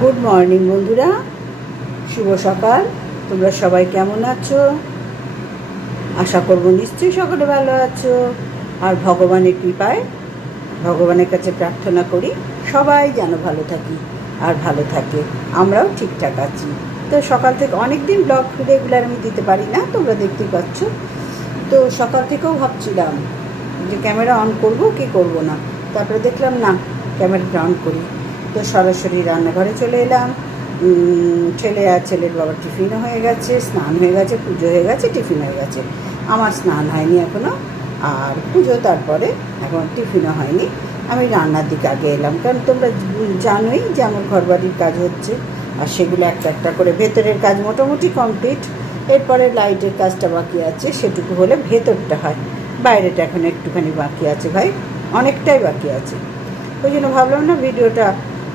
Good morning বন্ধুরা। শুভ সকাল। তোমরা সবাই কেমন আছো? আশা করব নিশ্চয়ই সকলে ভালো আছো। আর ভগবানের কৃপায়, ভগবানের কাছে প্রার্থনা করি, সবাই যেন ভালো থাকি আর ভালো থাকে। আমরাও ঠিকঠাক আছি। তো সকাল থেকে অনেক দিন ব্লগ রেগুলার আমি দিতে পারি না, তোমরা দেখতেই পাচ্ছ। তো সকাল থেকেও ভাবছিলাম যে ক্যামেরা অন করব, কি করব না? তারপরে দেখলাম না ক্যামেরাটা অন করি। তো সরাসরি রান্নাঘরে চলে এলাম। ছেলে আর ছেলের বাবার টিফিনও হয়ে গেছে, স্নান হয়ে গেছে, পুজো হয়ে গেছে, টিফিন হয়ে গেছে। আমার স্নান হয়নি এখনও আর পুজো তারপরে এখন টিফিনও হয়নি। আমি রান্নার দিকে আগে এলাম, কারণ তোমরা জানোই যে আমার ঘরবাড়ির কাজ হচ্ছে, আর সেগুলো একটা একটা করে ভেতরের কাজ মোটামুটি কমপ্লিট। এরপরে লাইটের কাজটা বাকি আছে, সেটুকু হলে ভেতরটা হয়, বাইরেটা এখন একটুখানি বাকি আছে ভাই, অনেকটাই বাকি আছে। ওই জন্য ভাবলাম না, ভিডিওটা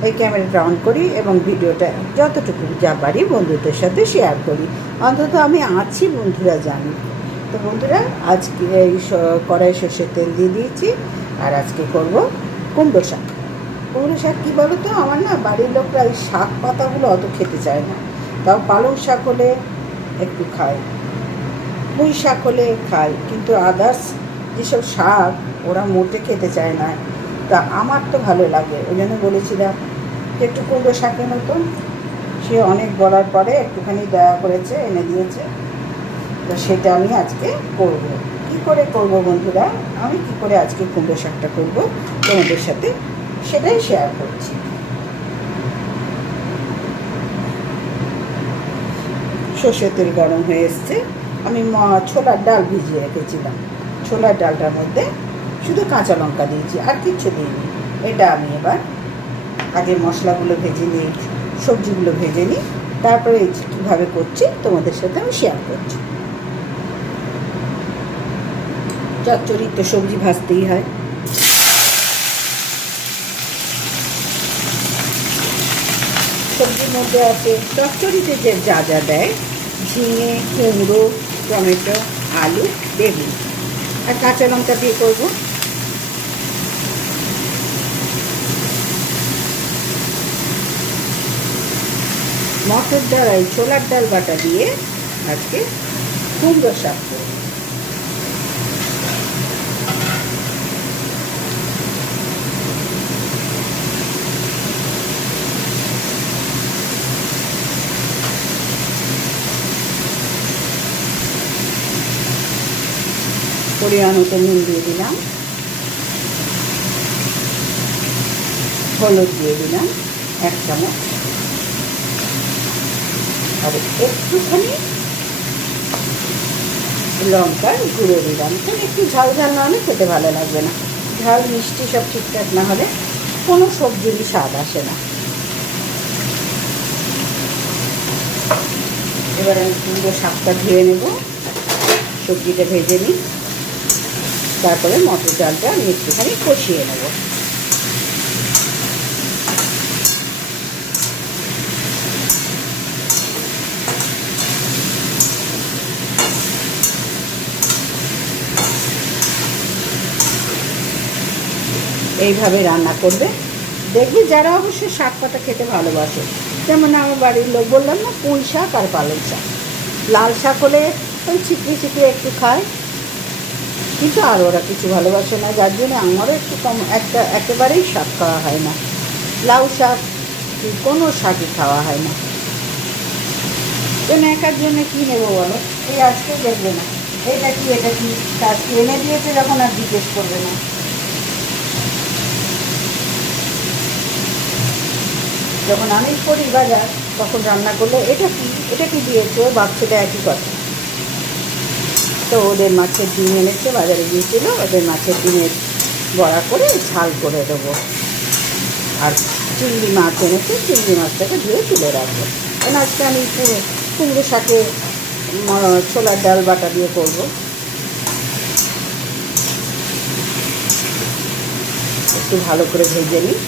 ওই ক্যামেরাটা অন করি এবং ভিডিওটা যতটুকু যা পারি বন্ধুদের সাথে শেয়ার করি। অন্তত আমি আছি, বন্ধুরা জানি। তো বন্ধুরা, আজকে এই কড়াই সর্ষের তেল দিয়ে দিয়েছি আর আজকে করব কুমড়ো শাক। কুমড়ো শাক কী বলো তো আমার না বাড়ির লোকরা এই শাক পাতাগুলো অত খেতে চায় না। তাও পালং শাক হলে একটু খায়, পুঁই শাক হলে খায়, কিন্তু আদার্স যেসব শাক ওরা মোটে খেতে চায় না। তা আমার তো ভালো লাগে, ওই জন্য বলেছিলাম একটু কুমড়ো শাকের মতো। সে অনেক বলার পরে একটুখানি দয়া করেছে, এনে দিয়েছে। তো সেটা আমি আজকে করব। কি করে করব বন্ধুরা? আমি কি করে আজকে কুমড়ো শাকটা করব? তোমাদের সাথে সেটাই শেয়ার করছি। সর্ষের তেল গরম হয়ে এসছে। আমি ছোলার ডাল ভিজিয়ে রেখেছিলাম। ছোলার ডালটার মধ্যে শুধু কাঁচা লঙ্কা দিয়েছি, আর কিচ্ছু দিইনি। এটা আমি এবার আগে মশলাগুলো ভেজে নিই, সবজিগুলো ভেজে নিই, তারপরে এই কীভাবে করছি, তোমাদের সাথে আমি শেয়ার করছি। চচ্চড়ির তো সবজি ভাজতেই হয়। সবজির মধ্যে আছে চচ্চড়িতে যে যা যা দেয়, ঝিঙে, কুমড়ো, টমেটো, আলু, বেগুন। আর কাঁচা লঙ্কা দিয়ে করব। মটর ডাল ছোলার ডাল বাটা দিয়ে আজকে কুমড়ো শাক করব। পরিমাণ মতো নুন দিয়ে দিলাম। হলুদ দিয়ে দিলাম। এক চামচ। আর একটুখানি লঙ্কার গুঁড়ো দিলাম। কারণ একটু ঝাল ঝাল না হলে খেতে ভালো লাগবে না। ঝাল, মিষ্টি সব ঠিকঠাক না হলে কোনো সবজিরই স্বাদ আসে না। এবার আমি পুরো শাকটা ধুয়ে নেব। সবজিটা ভেজে নিই। তারপরে মটর ডালটা আমি একটুখানি কষিয়ে নেব। এইভাবে রান্না করবে। দেখবি যারা অবশ্য শাক পাতা খেতে ভালোবাসে, যেমন আমার বাড়ির লোক বললাম না, পুঁই শাক আর পালং শাক। লাল শাক হলে ওই ছিপড়ে ছিপড়ে একটু খায়, কিন্তু আর ওরা কিছু ভালোবাসে না, যার জন্য আমারও একটু কম, একটা, একেবারেই শাক খাওয়া হয় না। লাউ শাক কোনো শাকই খাওয়া হয় না। কেন একার জন্য কী নেব বলো? এই আজকে দেখবে না। এটা কি এটা কি? আজকে এনে দিয়েছে যখন আর জিজ্ঞেস করবে না। যখন আমি করি বাজার, তখন রান্না করলে এটা কি? এটা কি দিয়েছে? দিয়েছ বাচ্চাটা একই কথা। তো ওদের মাছের ডিম এনেছে, বাজারে গিয়েছিল, ওদের মাছের ডিমের বড়া করে ঝাল করে দেবো। আর চিংড়ি মাছ এনেছে, চিংড়ি মাছটাকে ধুয়ে তুলে রাখব। কারণ আজকে আমি কুমড়ো শাকে ছোলার ডাল বাটা দিয়ে করব। একটু ভালো করে ভেজে নিই।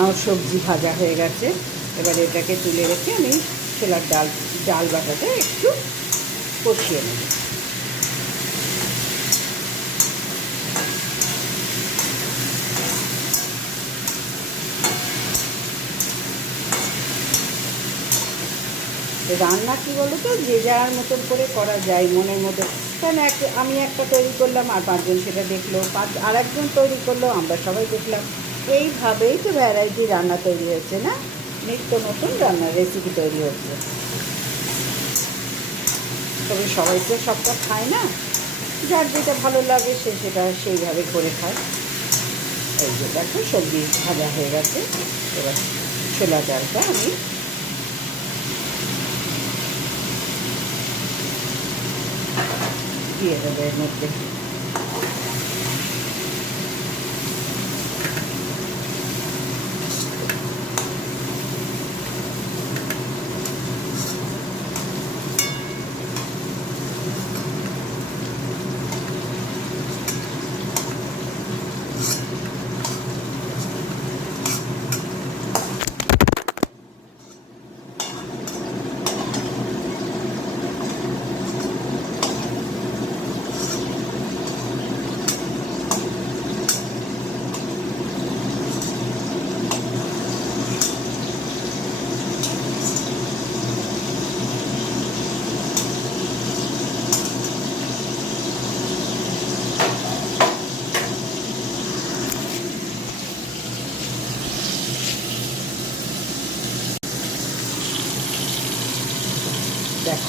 আমার সবজি ভাজা হয়ে গেছে। এবার এটাকে তুলে রেখে আমি ছোলার ডাল ডাল বাটাটা একটু কষিয়ে নেব। রান্না কি বলো তো যে যার মতন করে করা যায় মনের মতো। কেন এক, আমি একটা তৈরি করলাম আর পাঁচজন সেটা দেখল, পাঁচ আর একজন তৈরি করল, আমরা সবাই দেখলাম। এইভাবেই তো ভ্যারাইটি রান্না তৈরি হচ্ছে, না? নিত্য নতুন রান্নার রেসিপি তৈরি হচ্ছে। তবে সবাই তো সবটা খায় না। যার যেটা ভালো লাগে সে সেটা সেইভাবে করে খায়। এই যে দেখো, সবজি ভাজা হয়ে গেছে। এবার ছোলা ডালটা আমি দিয়ে দেবো এর মধ্যে।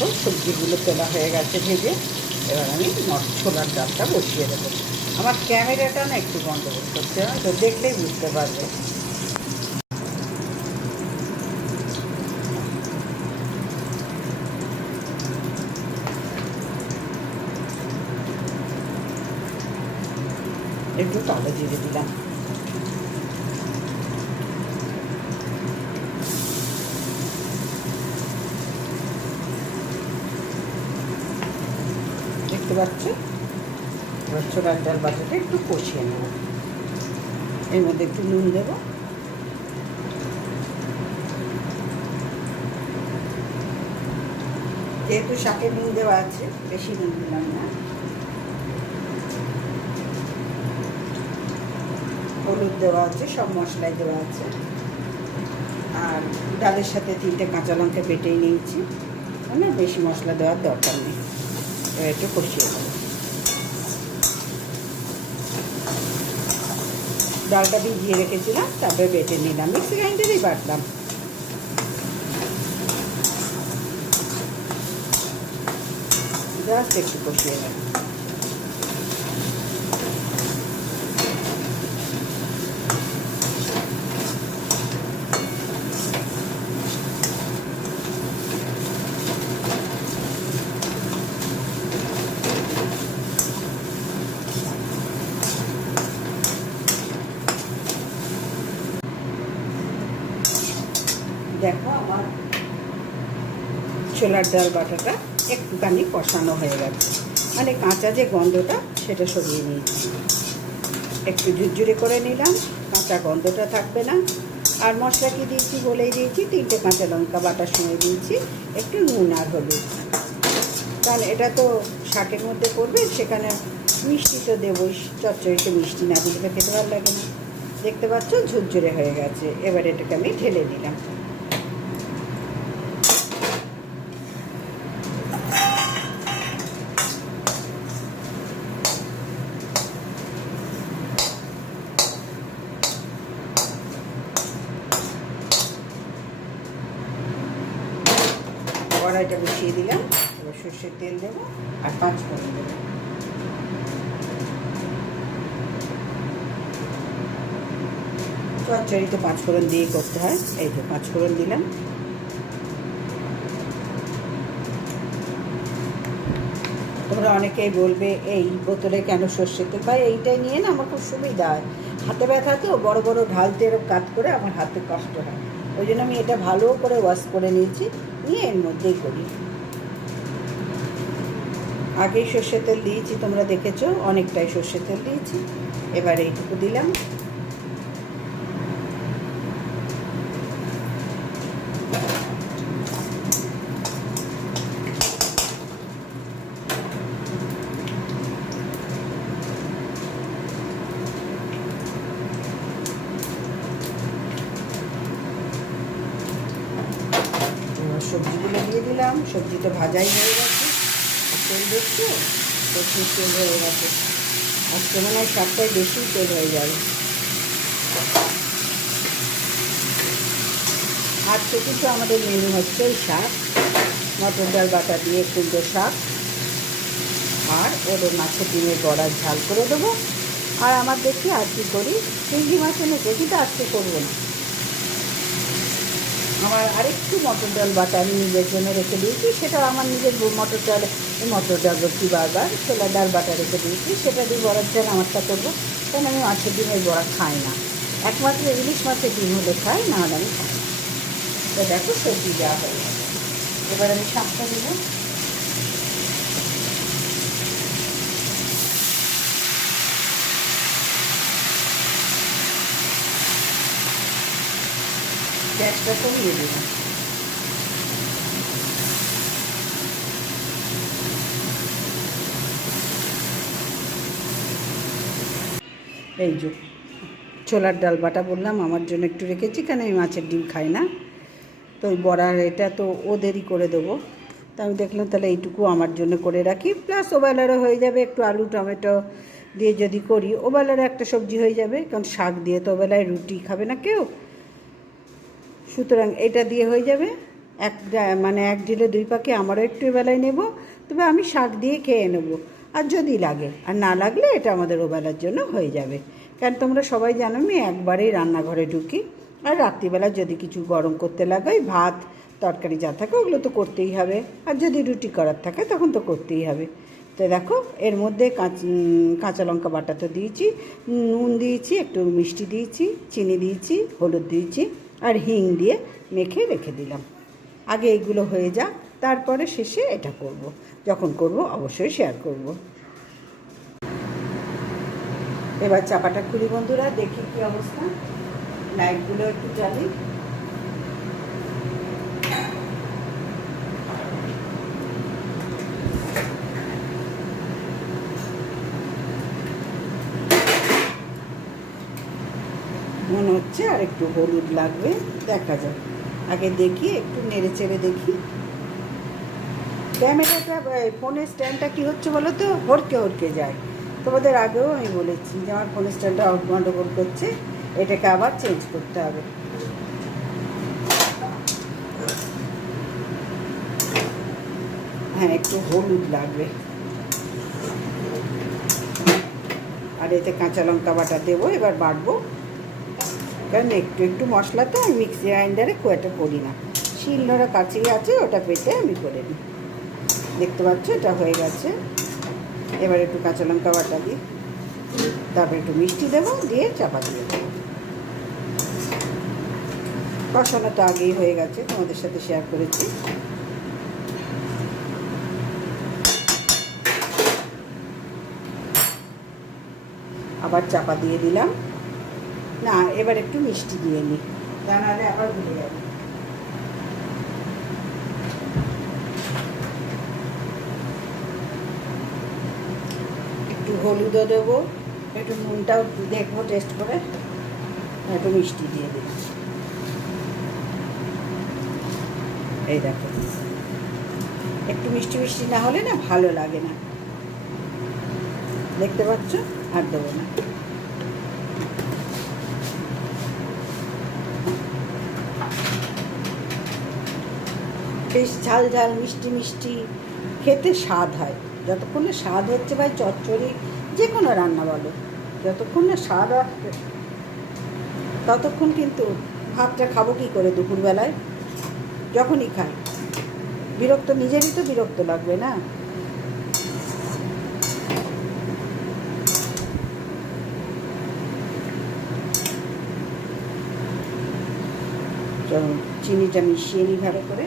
দেখো সবজিগুলো তোলা হয়ে গেছে ভেজে। এবার আমি ছোলার ডালটা বসিয়ে দেবো। আমার ক্যামেরাটা না একটু গন্ডগোল করছে না তো দেখলেই বুঝতে পারবে। একটু কালো জিরে দিলাম দেখতে পাচ্ছ এবার ছোলার ডাল বাটাটা একটু কষিয়ে নেব এর মধ্যে একটু নুন দেব। যেহেতু শাকে নুন দেওয়া আছে, বেশি নুন দিলাম না। হলুদ দেওয়া আছে, সব মশলাই দেওয়া আছে। আর ডালের সাথে তিনটে কাঁচা লঙ্কা বেটেই নিয়েছি। মানে বেশি মশলা দেওয়ার দরকার নেই। একটু কষিয়ে ডালটা ভিজিয়ে রেখেছিলাম তারপরে বেটে নিলাম মিক্সি গ্রাইন্ডারেই বাটলাম জাস্ট একটু কষিয়ে নেব দেখো আমার ছোলার ডাল বাটাটা একটুখানি কষানো হয়ে গেছে। মানে কাঁচা যে গন্ধটা, সেটা সরিয়ে নিয়েছি। একটু ঝুরঝুরে করে নিলাম, কাঁচা গন্ধটা থাকবে না। আর মশলা কি দিয়েছি বলেই দিয়েছি, তিনটে কাঁচা লঙ্কা বাটার সময় দিয়েছি, একটু নুন আর হলুদ। কারণ এটা তো শাকের মধ্যে পড়বে, সেখানে মিষ্টি তো দেবই, চচ্চড়িতে মিষ্টি না দিলে খেতে ভালো লাগে না। দেখতে পাচ্ছ, ঝুরঝুরে হয়ে গেছে, এবার এটাকে আমি ঢেলে দিলাম কড়াইটা বসিয়ে দিলাম এবার সর্ষের তেল দেবো আর পাঁচ ফোড়ন দেবো চচ্চড়ি তো পাঁচ ফোড়ন দিয়ে করতে হয়। এই তো পাঁচ ফোড়ন দিলাম। তোমরা অনেকেই বলবে, এই বোতলে কেন সর্ষে তেল? ভাই, এইটাই নিয়ে না আমার খুব সুবিধা হয়। হাতে ব্যথা তো, বড় বড় ঢালতে এরকম কাজ করে আমার হাতে কষ্ট হয়। ওই জন্য আমি এটা ভালো করে ওয়াশ করে নিয়েছি, নিয়ে এর মধ্যেই করি। আগেই সর্ষের তেল দিয়েছি, তোমরা দেখেছ, অনেকটাই সর্ষের তেল দিয়েছি। এবার এইটুকু দিলাম সবজিগুলো দিয়ে দিলাম সবজি তো ভাজাই হয়ে গেছে। তেল দেখছ প্রচুর তেল হয়ে গেছে। আজকে মনে হয় শাকটায় বেশি তেল হয়ে যাবে। আর আজকে কিন্তু আমাদের মেনু হচ্ছে এই শাক, মটর ডাল বাটা দিয়ে কুমড়ো শাক। আর ওদের মাছের ডিমের বড়ার ঝাল করে দেবো। আর আমার দেখি আর কি করি, চিংড়ি মাছ এনেছে কিন্তু আজকে করব না। আমার আরেকটু মটর ডাল বাটা আমি নিজের জন্য রেখে দিয়েছি। সেটা আমার নিজের মটর ডাল মটর ডাল রুটি বারবার, ছোলা ডাল বাটা রেখে দিয়েছি। সেটা দিয়ে বরার ডাল আমারটা করব। কারণ আমি মাছের ডিমের বড়া খাই না। একমাত্র ইলিশ মাছের ডিম হলে খাই, না হলে আমি খাই না। তো দেখো সবজি দেওয়া হয়ে এবার আমি শাকটা দিলাম গ্যাসটা কমিয়ে দিলাম এই যে, ছোলার ডাল বাটা বললাম, আমার জন্য একটু রেখেছি কেন আমি মাছের ডিম খাই না। তো ওই বড়ার এটা তো ওদেরই করে দেবো। তা আমি দেখলাম তাহলে এইটুকু আমার জন্য করে রাখি। প্লাস ওবেলারও হয়ে যাবে, একটু আলু, টমেটো দিয়ে যদি করি ওবেলারও একটা সবজি হয়ে যাবে, কারণ শাক দিয়ে তো ওবেলায় রুটি খাবে না কেউ। সুতরাং এটা দিয়ে হয়ে যাবে। এক মানে এক ঢিলে দুই পাকে আমারও একটু বেলায় নেব, তবে আমি শাক দিয়ে খেয়ে নেব। আর যদি লাগে, আর না লাগলে এটা আমাদের ওবেলার জন্য হয়ে যাবে। কারণ তোমরা সবাই জানো আমি একবারেই রান্নাঘরে ঢুকি। আর রাত্রিবেলা যদি কিছু গরম করতে লাগাই, ভাত, তরকারি যা থাকে ওগুলো তো করতেই হবে। আর যদি রুটি করার থাকে তখন তো করতেই হবে। তো দেখো, এর মধ্যে কাঁচ- কাঁচা লঙ্কা বাটা তো দিয়েছি, নুন দিয়েছি, একটু মিষ্টি দিয়েছি, চিনি দিয়েছি, হলুদ দিয়েছি। আর হিং দিয়ে মেখে রেখে দিলাম আগে এইগুলো হয়ে যাক, তারপরে শেষে এটা করব। যখন করব, অবশ্যই শেয়ার করব। এবার চাপাটা খুলি বন্ধুরা, দেখি কি অবস্থা লাইটগুলো একটু জ্বালি মনে হচ্ছে আর একটু হলুদ লাগবে, দেখা যাক। আগে দেখি, একটু নেড়ে চেড়ে দেখি। ক্যামেরাটা ফোনের স্ট্যান্ডটা কী হচ্ছে বলো তো? হরকে হরকে যায়। তোমাদের আগেও আমি বলেছি যে আমার ফোনের স্ট্যান্ডটা গন্ডগোল করছে, এটাকে আবার চেঞ্জ করতে হবে। হ্যাঁ একটু হলুদ লাগবে। আর এতে কাঁচা লঙ্কা বাটা দেবো, এবার বাটবো। কারণ একটু একটু মশলা তো আমি মিক্সি গ্রাইন্ডারে খুব একটা করি না। শিল শিলনোড়া কাছেই আছে, ওটা পেতে আমি করে নিই। দেখতে পাচ্ছ, এটা হয়ে গেছে। এবার একটু কাঁচা লঙ্কা বাটা দিই তারপরে একটু মিষ্টি দেবো, দিয়ে চাপা দিয়ে দেবো। কষানো তো আগেই হয়ে গেছে, তোমাদের সাথে শেয়ার করেছি। আবার চাপা দিয়ে দিলাম। না, এবার একটু মিষ্টি দিয়ে নিই তা নাহলে আবার ভুলে যাবে। একটু হলুদও দেবো, একটু নুনটাও দেখব টেস্ট করে, একটু মিষ্টি দিয়ে দিই এই দেখো। একটু মিষ্টি মিষ্টি না হলে না ভালো লাগে না। দেখতে পাচ্ছ? আর দেবো না। বেশ ঝাল ঝাল, মিষ্টি মিষ্টি। খেতে স্বাদ হয়। যতক্ষণ না স্বাদ হচ্ছে ভাই, চচ্চড়ি, যে কোনো রান্না বলো। যতক্ষণ না স্বাদ ততক্ষণ কিন্তু ভাতটা খাব কী করে দুপুরবেলায়? যখনই খাই। বিরক্ত, নিজেরই তো বিরক্ত লাগবে না? চিনিটা মিশিয়ে নিই ভালো করে।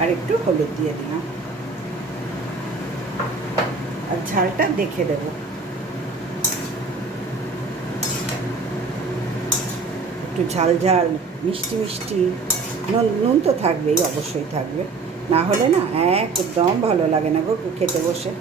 আর একটু হলুদ দিয়ে দিলাম। আর ঝালটা দেখে দেব। একটু ঝাল ঝাল, মিষ্টি মিষ্টি, নুন নুন তো থাকবেই, অবশ্যই থাকবে। না হলে না, একদম ভালো লাগে না গো খেতে বসে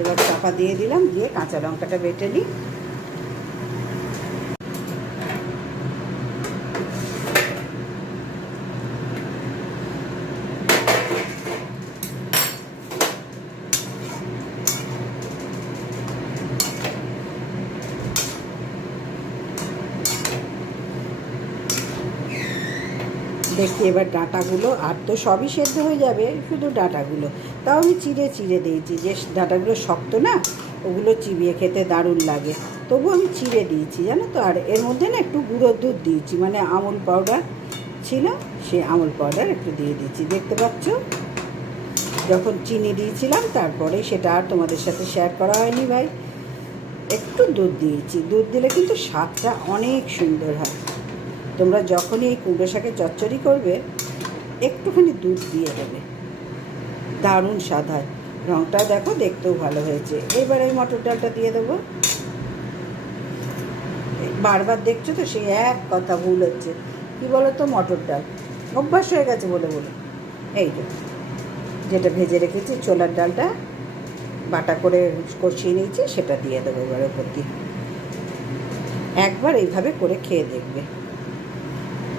এবার চাপা দিয়ে দিলাম, দিয়ে কাঁচা লঙ্কাটা বেটে নিই। দেখি এবার ডাঁটাগুলো আর তো সবই সেদ্ধ হয়ে যাবে, শুধু ডাঁটাগুলো। তাও আমি চিড়ে চিড়ে দিয়েছি। যে ডাঁটাগুলো শক্ত না, ওগুলো চিবিয়ে খেতে দারুণ লাগে। তবু আমি চিড়ে দিয়েছি, জানো তো? আর এর মধ্যে না একটু গুঁড়ো দুধ দিয়েছি মানে আমুল পাউডার ছিল সে আমুল পাউডার একটু দিয়ে দিয়েছি। দেখতে পাচ্ছ? যখন চিনি দিয়েছিলাম, তারপরে সেটা আর তোমাদের সাথে শেয়ার করা হয়নি ভাই। একটু দুধ দিয়েছি। দুধ দিলে কিন্তু স্বাদটা অনেক সুন্দর হয়। তোমরা যখনই এই কুমড়ো শাকের চচ্চড়ি করবে, একটুখানি দুধ দিয়ে দেবে। দারুণ স্বাদ হয়। দেখো দেখতেও ভালো হয়েছে। এবার এই মটর ডালটা দিয়ে দেবো। বারবার দেখছ তো, সেই এক কথা ভুল হচ্ছে। কী বলো তো মটর ডাল? অভ্যাস হয়ে গেছে বলে বলে। এই যে, যেটা ভেজে রেখেছি, ছোলার ডালটা বাটা করে কষিয়ে নিয়েছি, সেটা দিয়ে দেবো এবার ওপর দিয়ে। একবার এইভাবে করে খেয়ে দেখবে।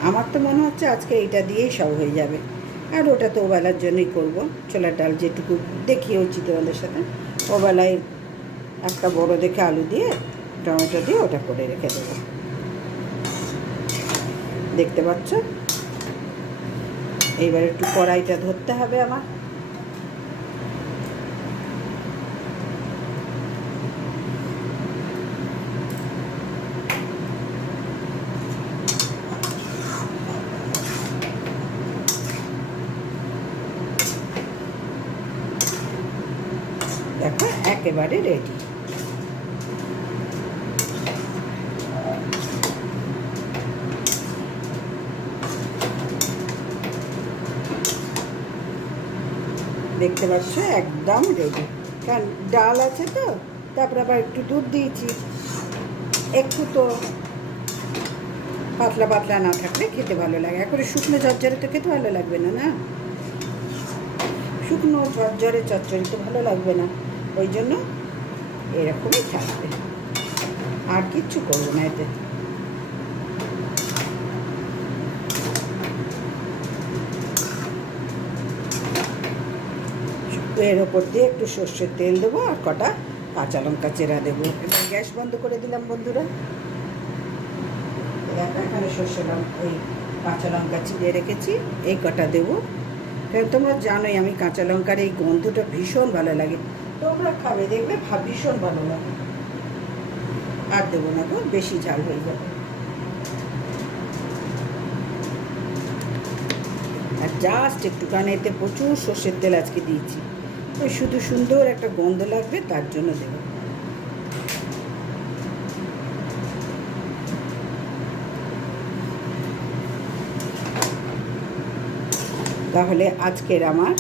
আমার তো মনে হচ্ছে আজকে এইটা দিয়েই সব হয়ে যাবে। আর ওটা তো ওবেলার জন্যই করব। ছোলার ডাল যেটুকু দেখিয়েছি তোমাদের সাথে, ওবেলায় একটা বড় দেখে আলু দিয়ে, টমেটো দিয়ে ওটা করে রেখে দেব। দেখতে পাচ্ছ? এইবার একটু কড়াইটা ধরতে হবে আমার দেখো একেবারে রেডি দেখতে পাচ্ছ? একদম রেডি কারণ ডাল আছে তো, তারপরে আবার একটু দুধ দিয়েছি। একটু তো পাতলা পাতলা না থাকলে খেতে ভালো লাগে। একবারে শুকনো ঝরঝরে তো খেতে ভালো লাগবে না না? শুকনো ঝরঝরে চচ্চড়ি তো ভালো লাগবে না। ওই জন্য এরকমই থাকবে। আর কিচ্ছু করব না এতে। এর ওপর দিয়ে একটু সর্ষের তেল দেবো আর কটা কাঁচা লঙ্কা চেরা দেবো। গ্যাস বন্ধ করে দিলাম বন্ধুরা। এখানে সর্ষে লঙ্কা ওই কাঁচা লঙ্কা চিড়ে রেখেছি, এই কটা দেবো। তোমরা জানোই আমি কাঁচা লঙ্কার এই গন্ধটা ভীষণ ভালো লাগে। তোমরা খাবে, দেখবে ভীষণ ভালো লাগে। আর দেবো না গো, বেশি ঝাল হয়ে যাবে। আর জাস্ট একটুখানি এতে প্রচুর সর্ষের তেল আজকে দিয়েছি। ওই শুধু সুন্দর একটা গন্ধ লাগবে, তার জন্য দেবো। তাহলে আজকের আমার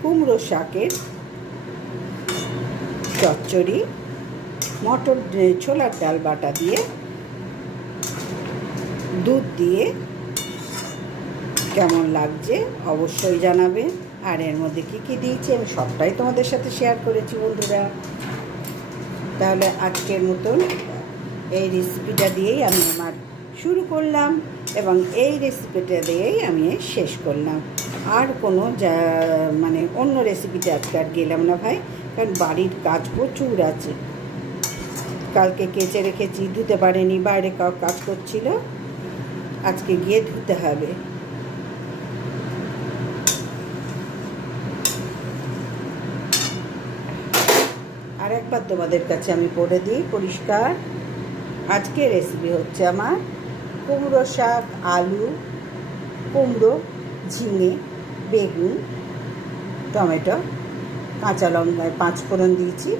কুমড়ো শাকের চচ্চড়ি, মটর ছোলার ডাল বাটা দিয়ে, দুধ দিয়ে কেমন লাগছে অবশ্যই জানাবে। আর এর মধ্যে কী কী দিয়েছি আমি সবটাই তোমাদের সাথে শেয়ার করেছি বন্ধুরা। তাহলে আজকের মতন এই রেসিপিটা দিয়েই আমি আমার শুরু করলাম এবং এই রেসিপিটা দিয়েই আমি শেষ করলাম। আর কোনো যা মানে অন্য রেসিপিতে আজকে আর গেলাম না ভাই। কারণ বাড়ির কাজ প্রচুর আছে। কালকে কেচে রেখেছি, ধুতে পারেনি, বাইরে কাজ করছিল। আজকে গিয়ে ধুতে হবে। আর একবার তোমাদের কাছে আমি পড়ে দিই, পরিষ্কার আজকে রেসিপি হচ্ছে আমার কুমড়ো শাক, আলু, কুমড়ো, ঝিঙে, বেগুন, টমেটো। কাঁচা লঙ্কায় পাঁচ ফোড়ন দিয়েছি।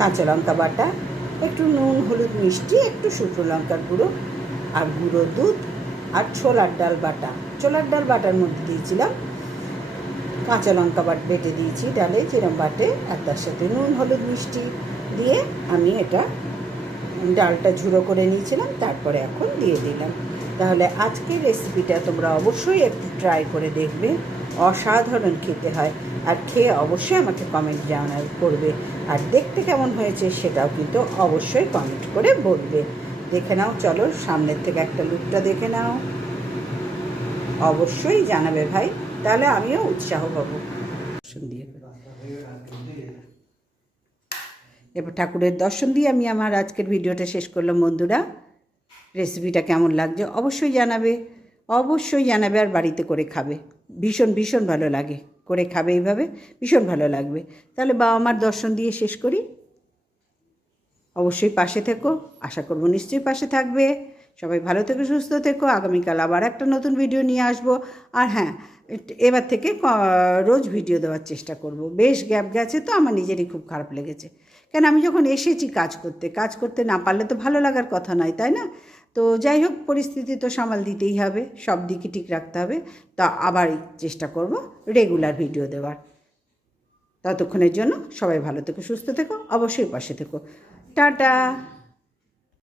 কাঁচা লঙ্কা বাটা, একটু নুন, হলুদ মিষ্টি, একটু শুকনো লঙ্কার গুঁড়ো আর গুঁড়ো দুধ আর ছোলার ডাল বাটা। ছোলার ডাল বাটার মধ্যে দিয়েছিলাম। কাঁচা লঙ্কা বাট বেটে দিয়েছি ডালে, যেরম বাটে, আর তার সাথে নুন, হলুদ মিষ্টি দিয়ে আমি এটা ডালটা ঝুড়ো করে নিয়েছিলাম, তারপরে এখন দিয়ে দিলাম। তাহলে আজকের রেসিপিটা তোমরা অবশ্যই একটু ট্রাই করে দেখবে। অসাধারণ খেতে হয়। আর খেয়ে অবশ্যই আমাকে কমেন্ট জানার করবে। আর দেখতে কেমন হয়েছে সেটাও কিন্তু অবশ্যই কমেন্ট করে বলবে। দেখে নাও, চলো সামনের থেকে একটা লুকটা দেখে নাও। অবশ্যই জানাবে ভাই। তাহলে আমিও উৎসাহ পাবো। দিয়ে। এবার ঠাকুরের দর্শন দিয়ে আমি আমার আজকের ভিডিওটা শেষ করলাম, বন্ধুরা। রেসিপিটা কেমন লাগছে অবশ্যই জানাবে। অবশ্যই জানাবে আর বাড়িতে করে খাবে। ভীষণ ভীষণ ভালো লাগে। করে খাবে এইভাবে, ভীষণ ভালো লাগবে। তাহলে বাবা মার দর্শন দিয়ে শেষ করি। অবশ্যই পাশে থেকো। আশা করব নিশ্চয়ই পাশে থাকবে। সবাই ভালো থেকো, সুস্থ থেকো। আগামীকাল আবার একটা নতুন ভিডিও নিয়ে আসব। আর হ্যাঁ এবার থেকে রোজ ভিডিও দেওয়ার চেষ্টা করব। বেশ গ্যাপ গেছে তো, আমার নিজেরই খুব খারাপ লেগেছে। কেন, আমি যখন এসেছি কাজ করতে কাজ করতে না পারলে তো ভালো লাগার কথা নয়, তাই না? তো যাই হোক, পরিস্থিতি তো সামাল দিতেই হবে, সব দিকে ঠিক রাখতে হবে। তা আবার চেষ্টা করব রেগুলার ভিডিও দেওয়ার। ততক্ষণের জন্য সবাই ভালো থেকো, সুস্থ থেকো, অবশ্যই পাশে থেকো। টাটা!